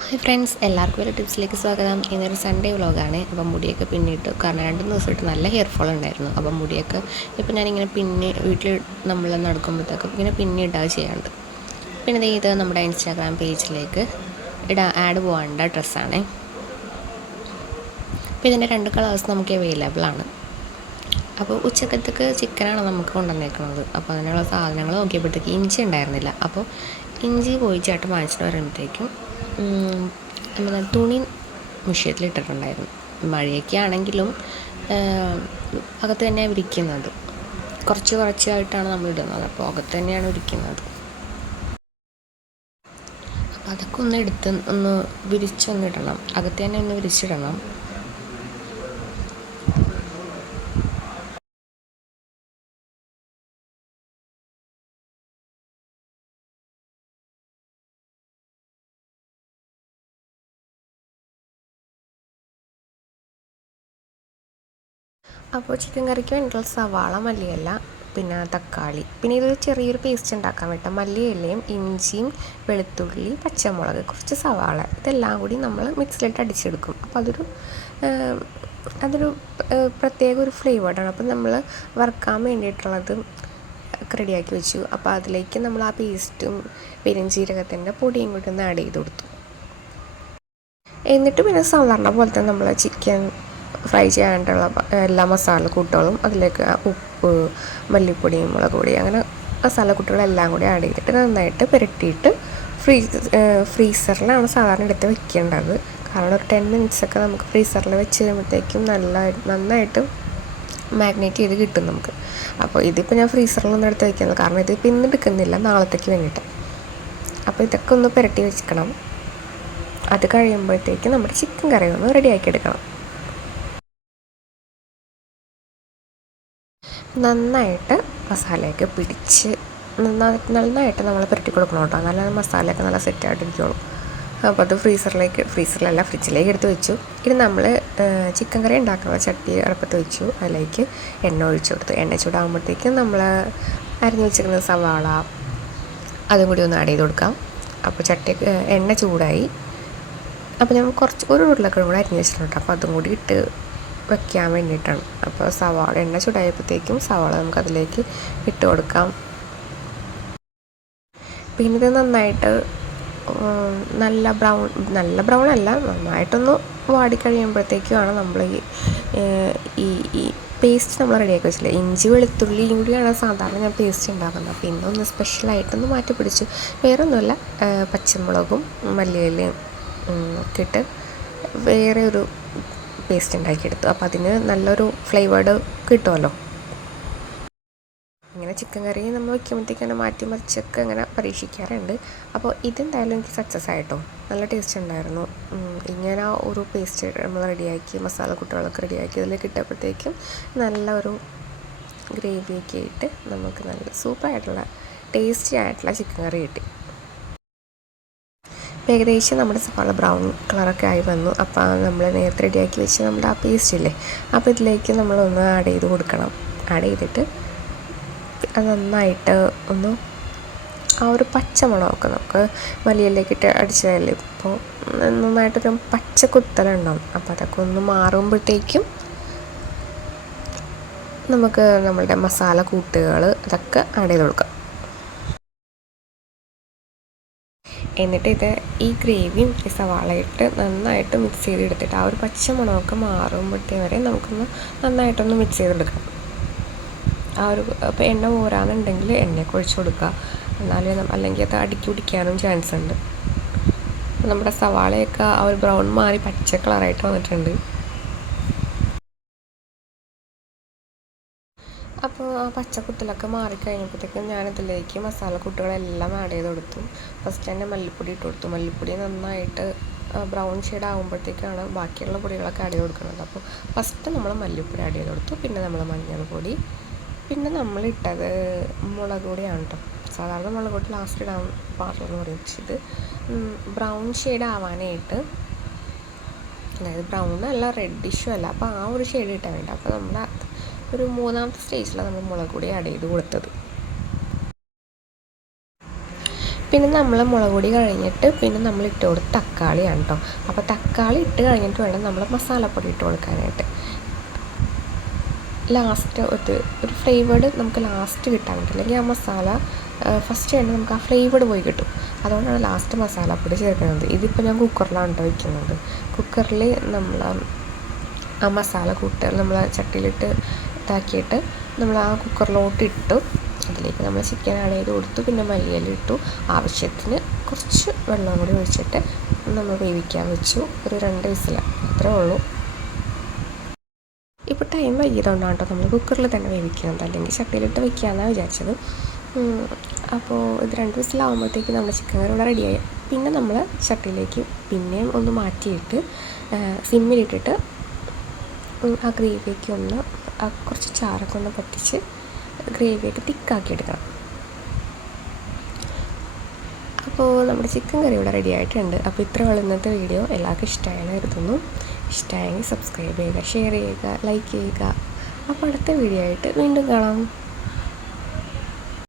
Hi friends, എല്ലാവർക്കും ഒരു ടിപ്സിലേക്ക് സ്വാഗതം. ഇന്നൊരു സൺഡേ വ്ളോഗാണ്. അപ്പം മുടിയൊക്കെ പിന്നിട്ടു, കാരണം 2 ദിവസമായിട്ട് നല്ല ഹെയർ ഫോൾ ഉണ്ടായിരുന്നു. അപ്പം മുടിയൊക്കെ ഇപ്പം ഞാനിങ്ങനെ വീട്ടിൽ നമ്മൾ നടക്കുമ്പോഴത്തേക്കും ഇങ്ങനെ പിന്നിട്ടാ ചെയ്യാറുണ്ട്. പിന്നെ ഇത് നമ്മുടെ ഇൻസ്റ്റാഗ്രാം പേജിലേക്ക് ആഡ് പോകേണ്ട ഡ്രസ്സാണ്. അപ്പോൾ ഇതിൻ്റെ 2 കളേഴ്സ് നമുക്ക് അവൈലബിൾ ആണ്. അപ്പോൾ ഉച്ചക്കത്തേക്ക് ചിക്കനാണ് നമുക്ക് കൊണ്ടുവന്നേക്കുന്നത്. അപ്പോൾ അതിനുള്ള സാധനങ്ങൾ നോക്കിയപ്പോഴത്തേക്ക് ഇഞ്ചി ഉണ്ടായിരുന്നില്ല. അപ്പോൾ ഇഞ്ചി പോയി ചേട്ടൻ വാങ്ങിച്ചിട്ട് വരുമ്പോഴത്തേക്കും നമ്മുടെ തുണി മിഷ്യത്തിലിട്ടിട്ടുണ്ടായിരുന്നു. മഴയൊക്കെ ആണെങ്കിലും അകത്ത് തന്നെയാണ് വിരിക്കുന്നത്. കുറച്ചായിട്ടാണ് നമ്മൾ ഇടുന്നത്. അപ്പോൾ അകത്ത് തന്നെയാണ് വിരിക്കുന്നത്. അപ്പോൾ അതൊക്കെ ഒന്ന് എടുത്ത് ഒന്ന് വിരിച്ചൊന്നിടണം. അകത്ത് തന്നെ ഒന്ന് വിരിച്ചിടണം. അപ്പോൾ ചിക്കൻ കറിക്ക് വേണ്ടിയിട്ടുള്ള സവാള, മല്ലിയില, പിന്നെ തക്കാളി, പിന്നെ ഇത് ചെറിയൊരു പേസ്റ്റ് ഉണ്ടാക്കാൻ വേണ്ട മല്ലിയിലയും ഇഞ്ചിയും വെളുത്തുള്ളി, പച്ചമുളക്, കുറച്ച് സവാള, ഇതെല്ലാം കൂടി നമ്മൾ മിക്സിയിലിട്ട് അടിച്ചെടുക്കും. അപ്പോൾ അതൊരു പ്രത്യേക ഒരു ഫ്ലേവേർഡാണ്. അപ്പോൾ നമ്മൾ വറുക്കാൻ വേണ്ടിയിട്ടുള്ളത് റെഡിയാക്കി വെച്ചു. അപ്പോൾ അതിലേക്ക് നമ്മൾ ആ പേസ്റ്റും പെരുംജീരകത്തിൻ്റെ പൊടിയും കൂടി ഒന്ന് ആഡ് ചെയ്ത് കൊടുത്തു. എന്നിട്ട് പിന്നെ സാധാരണ പോലെ തന്നെ നമ്മൾ ചിക്കൻ ഫ്രൈ ചെയ്യാനായിട്ടുള്ള എല്ലാ മസാലക്കൂട്ടുകളും അതിലേക്ക് ഉപ്പ്, മല്ലിപ്പൊടി, മുളക് പൊടി, അങ്ങനെ മസാലക്കൂട്ടുകളെല്ലാം കൂടി ആഡ് ചെയ്തിട്ട് നന്നായിട്ട് പുരട്ടിയിട്ട് ഫ്രീസറിലാണ് സാധാരണ എടുത്ത് വെക്കേണ്ടത്. കാരണം ഒരു 10 മിനിറ്റ്സൊക്കെ നമുക്ക് ഫ്രീസറിൽ വെച്ച് കഴിയുമ്പോഴത്തേക്കും നന്നായിട്ട് മാഗ്നേറ്റ് ചെയ്ത് കിട്ടും നമുക്ക്. അപ്പോൾ ഇതിപ്പോൾ ഞാൻ ഫ്രീസറിലൊന്നും എടുത്ത് വയ്ക്കുന്നത്, കാരണം ഇതിപ്പോൾ ഇന്ന് എടുക്കുന്നില്ല, നാളത്തേക്ക് വേണ്ടിയിട്ട്. അപ്പോൾ ഇതൊക്കെ ഒന്ന് പുരട്ടി വെക്കണം. അത് കഴിയുമ്പോഴത്തേക്ക് നമ്മുടെ ചിക്കൻ കറി ഒന്ന് റെഡിയാക്കി എടുക്കണം. നന്നായിട്ട് മസാലയൊക്കെ പിടിച്ച് നന്നായിട്ട് നമ്മൾ പുരട്ടി കൊടുക്കണം കേട്ടോ. നല്ല മസാലയൊക്കെ നല്ല സെറ്റായിട്ടിരിക്കുള്ളൂ. അപ്പോൾ അത് ഫ്രിഡ്ജിലേക്ക് എടുത്ത് വെച്ചു. ഇനി നമ്മൾ ചിക്കൻ കറി ഉണ്ടാക്കാനുള്ള ചട്ടി അടുപ്പത്ത് വെച്ചു. അതിലേക്ക് എണ്ണ ഒഴിച്ചു കൊടുത്തു. എണ്ണ ചൂടാകുമ്പോഴത്തേക്കും നമ്മൾ അരിഞ്ഞു വെച്ചിരിക്കുന്ന സവാള അതും കൂടി ഒന്ന് ആഡ് ചെയ്ത് കൊടുക്കാം. അപ്പോൾ എണ്ണ ചൂടായി. അപ്പോൾ ഞാൻ ഒരു ഉരുളക്കിഴങ്ങ് കൂടെ അരിഞ്ഞ് വെച്ചിട്ടുണ്ട്. അപ്പോൾ അതും കൂടി ഇട്ട് വയ്ക്കാൻ വേണ്ടിയിട്ടാണ്. അപ്പോൾ എണ്ണ ചൂടായപ്പോഴത്തേക്കും സവാള നമുക്ക് അതിലേക്ക് ഇട്ട് കൊടുക്കാം. പിന്നെ ഇത് നന്നായിട്ട് നല്ല ബ്രൗൺ അല്ല, നന്നായിട്ടൊന്ന് വാടിക്കഴിയുമ്പോഴത്തേക്കുമാണ് നമ്മൾ ഈ പേസ്റ്റ് നമ്മൾ റെഡിയാക്കി വെച്ചില്ലേ, ഇഞ്ചി വെളുത്തുള്ളിയും കൂടിയാണ് സാധാരണ ഞാൻ പേസ്റ്റ് ഉണ്ടാക്കുന്നത്. അപ്പോൾ ഇന്നൊന്ന് സ്പെഷ്യലായിട്ടൊന്ന് മാറ്റി പിടിച്ചു. വേറൊന്നുമല്ല, പച്ചമുളകും മല്ലിയിലയും ഒക്കെ ഇട്ട് വേറെ ഒരു പേസ്റ്റ് ഉണ്ടാക്കിയെടുത്തു. അപ്പോൾ അതിന് നല്ലൊരു ഫ്ലേവേർഡ് കിട്ടുമല്ലോ. ഇങ്ങനെ ചിക്കൻ കറി നമ്മൾ വയ്ക്കുമ്പോഴത്തേക്കാണ് മാറ്റി മറിച്ചൊക്കെ അങ്ങനെ പരീക്ഷിക്കാറുണ്ട്. അപ്പോൾ ഇതെന്തായാലും എനിക്ക് സക്സസ് ആയിട്ടോ, നല്ല ടേസ്റ്റ് ഉണ്ടായിരുന്നു. ഇങ്ങനെ ഒരു പേസ്റ്റ് നമ്മൾ റെഡിയാക്കി മസാലക്കൂട്ടുകളൊക്കെ റെഡിയാക്കി അതിലേക്ക് ഇട്ടപ്പോഴത്തേക്കും നല്ല ഒരു ഗ്രേവിയൊക്കെ ആയിട്ട് നമുക്ക് നല്ല സൂപ്പറായിട്ടുള്ള ടേസ്റ്റി ആയിട്ടുള്ള ചിക്കൻ കറി കിട്ടി. ഏകദേശം നമ്മുടെ സവാള ബ്രൗൺ കളറൊക്കെ ആയി വന്നു. അപ്പോൾ നമ്മൾ നേരത്തെ റെഡിയാക്കി വെച്ച് നമ്മുടെ ആ പേസ്റ്റ് ഇല്ലേ, അപ്പോൾ ഇതിലേക്ക് നമ്മളൊന്ന് ആഡ് ചെയ്ത് കൊടുക്കണം. ആഡ് ചെയ്തിട്ട് അത് നന്നായിട്ട് ഒന്ന് ആ ഒരു പച്ചമണമൊക്കെ നമുക്ക് മല്ലിയിലേക്കിട്ട് അടിച്ചതല്ലേ, ഇപ്പോൾ നന്നായിട്ടൊരു പച്ച കുത്തലുണ്ടാവും. അപ്പോൾ അതൊക്കെ ഒന്ന് മാറുമ്പോഴത്തേക്കും നമുക്ക് നമ്മളുടെ മസാല കൂട്ടുകൾ അതൊക്കെ ആഡ് ചെയ്ത് കൊടുക്കാം. എന്നിട്ട് ഈ ഗ്രേവിയും ഈ സവാളയിട്ട് നന്നായിട്ട് മിക്സ് ചെയ്തെടുത്തിട്ട് ആ ഒരു പച്ച മണമൊക്കെ മാറുമ്പോഴത്തേ വരെ നമുക്കൊന്ന് നന്നായിട്ടൊന്ന് മിക്സ് ചെയ്തെടുക്കണം. അപ്പോൾ എണ്ണ പോരാന്നുണ്ടെങ്കിൽ എണ്ണയൊക്കെ ഒഴിച്ച് കൊടുക്കുക, അല്ലെങ്കിൽ അത് അടിക്കി പിടിക്കാനും ചാൻസ് ഉണ്ട്. നമ്മുടെ സവാളയൊക്കെ ആ ഒരു ബ്രൗൺ മാറി പച്ച കളറായിട്ട് വന്നിട്ടുണ്ട്. അപ്പോൾ ആ പച്ചക്കുത്തിലൊക്കെ മാറിക്കഴിഞ്ഞപ്പോഴത്തേക്കും ഞാനിതിലേക്ക് മസാലക്കൂട്ടുകളെല്ലാം ആഡ് ചെയ്ത് കൊടുത്തു. ഫസ്റ്റ് തന്നെ മല്ലിപ്പൊടി ഇട്ട് കൊടുത്തു. മല്ലിപ്പൊടി നന്നായിട്ട് ബ്രൗൺ ഷെയ്ഡ് ആകുമ്പോഴത്തേക്കാണ് ബാക്കിയുള്ള പൊടികളൊക്കെ ആഡ് ചെയ്ത് കൊടുക്കുന്നത്. അപ്പോൾ ഫസ്റ്റ് നമ്മൾ മല്ലിപ്പൊടി ആഡ് ചെയ്ത് കൊടുത്തു, പിന്നെ നമ്മൾ മഞ്ഞൾപ്പൊടി, പിന്നെ നമ്മളിട്ടത് മുളക് പൊടിയാണ് കേട്ടോ. സാധാരണ മുളക് പൊടി ലാസ്റ്റ് ഇടാൻ പാടുള്ളൂ പറയും. പക്ഷെ ഇത് ബ്രൗൺ ഷെയ്ഡ് ആവാനായിട്ട്, അതായത് ബ്രൗൺ അല്ല റെഡിഷും അല്ല, അപ്പോൾ ആ ഒരു ഷെയ്ഡ് കിട്ടാൻ വേണ്ടി അപ്പോൾ നമ്മുടെ ഒരു 3ാമത്തെ സ്റ്റേജിലാണ് നമ്മൾ മുളക് പൊടി ആഡ് ചെയ്ത് കൊടുത്തത്. പിന്നെ നമ്മൾ മുളക് പൊടി കഴിഞ്ഞിട്ട് പിന്നെ നമ്മൾ ഇട്ട് കൊടുത്ത് തക്കാളിയാണ് കേട്ടോ. അപ്പോൾ തക്കാളി ഇട്ട് കഴിഞ്ഞിട്ട് വേണം നമ്മൾ മസാലപ്പൊടി ഇട്ട് കൊടുക്കാനായിട്ട്. ലാസ്റ്റ് ഒരു ഫ്ലേവേഡ് നമുക്ക് ലാസ്റ്റ് കിട്ടാൻ പറ്റും, അല്ലെങ്കിൽ ആ മസാല ഫസ്റ്റ് തന്നെ നമുക്ക് ആ ഫ്ലേവേഡ് പോയി കിട്ടും. അതുകൊണ്ടാണ് ലാസ്റ്റ് മസാലപ്പൊടി ചേർക്കുന്നത്. ഇതിപ്പോൾ ഞാൻ കുക്കറിലാണ് കേട്ടോ വയ്ക്കുന്നത്. കുക്കറിൽ നമ്മൾ ആ മസാല കൂട്ടുകൾ നമ്മൾ ചട്ടിയിലിട്ട് ഇതാക്കിയിട്ട് നമ്മൾ ആ കുക്കറിലോട്ട് ഇട്ടു. അതിലേക്ക് നമ്മൾ ചിക്കൻ ആഡ് ചെയ്ത് കൊടുത്തു. പിന്നെ മല്ലിയില ഇട്ടു. ആവശ്യത്തിന് കുറച്ച് വെള്ളം കൂടി ഒഴിച്ചിട്ട് നമ്മൾ വേവിക്കാൻ വെച്ചു. ഒരു 2 വിസിൽ, അത്രേ ഉള്ളൂ. ഇപ്പോൾ ടൈം വൈകിയതുകൊണ്ടാണ് കേട്ടോ നമ്മൾ കുക്കറിൽ തന്നെ വേവിക്കുന്നത്, അല്ലെങ്കിൽ ചട്ടിയിലിട്ട് വയ്ക്കാമെന്നാണ് വിചാരിച്ചത്. അപ്പോൾ ഇത് 2 വിസിലാകുമ്പോഴത്തേക്ക് നമ്മുടെ ചിക്കൻ കറി ഇവിടെ റെഡിയായി. പിന്നെ നമ്മൾ ചട്ടിയിലേക്ക് പിന്നെയും ഒന്ന് മാറ്റിയിട്ട് സിമ്മിലിട്ടിട്ട് ആ ഗ്രേവിയൊക്കെ ഒന്ന് കുറച്ച് ചാറൊക്കെ ഒന്ന് പറ്റിച്ച് ഗ്രേവിയൊക്കെ തിക്കാക്കി എടുക്കണം. അപ്പോൾ നമ്മുടെ ചിക്കൻ കറി ഇവിടെ റെഡി ആയിട്ടുണ്ട്. അപ്പോൾ ഇത്രയുള്ള ഇന്നത്തെ വീഡിയോ എല്ലാവർക്കും ഇഷ്ടമായെന്ന് കരുതുന്നു. ഇഷ്ടമായെങ്കിൽ സബ്സ്ക്രൈബ് ചെയ്യുക, ഷെയർ ചെയ്യുക, ലൈക്ക് ചെയ്യുക. അപ്പോൾ അടുത്ത വീഡിയോ ആയിട്ട് വീണ്ടും കാണാം.